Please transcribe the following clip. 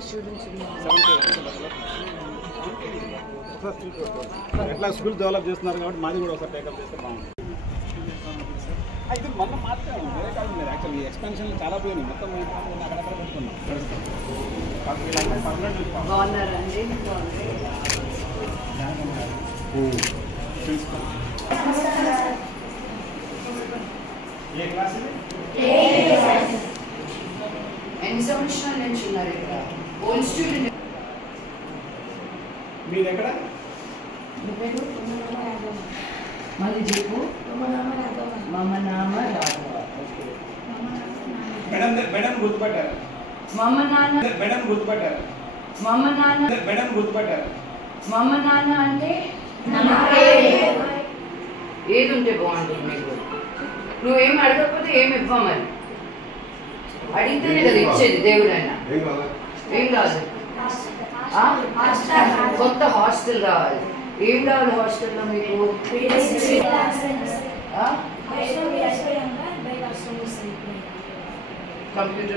ఎంతమంది స్టూడెంట్స్ ఉన్నారు? ఎట్లా స్కూల్ డెవలప్ చేస్తున్నారు కాబట్టి మాది కూడా ఒకసారి టేకప్ చేస్తే బాగుంటుంది. ఇది మొన్న మాత్రమే వేరే కాదు మీరు యాక్చువల్లీ ఎక్స్పెన్షన్ చాలా పోయినాయి మొత్తం అక్కడక్కడ పెట్టుకున్నాం. బాగున్నారండి? ఏ క్లాస్ ఇది? ఎన్ని సంవత్సరాల నుంచి ఉన్నారు ఇక్కడ? Old student. మీరు ఎక్కడ? మళ్ళీ చెప్పు. మమ నామ రాఘవ. మేడం గుర్తుపట్టారు. మమ నాన్న. మేడం గుర్తుపట్టారు. మమ నాన్న. మేడం గుర్తుపట్టారు. మమ నాన్న అంటే ఏది ఉంటే బాగుంటుంది మీకు? నువ్వేం అడగకపోతే ఏమి ఇవ్వం మరి. అడిగితేనే కదా ఇచ్చేది దేవుడు అయినా. ఏం కాదు, కొత్త హాస్టల్ రావాలి. ఏం కావాలి హాస్టల్లో మీకు? కంప్యూటర్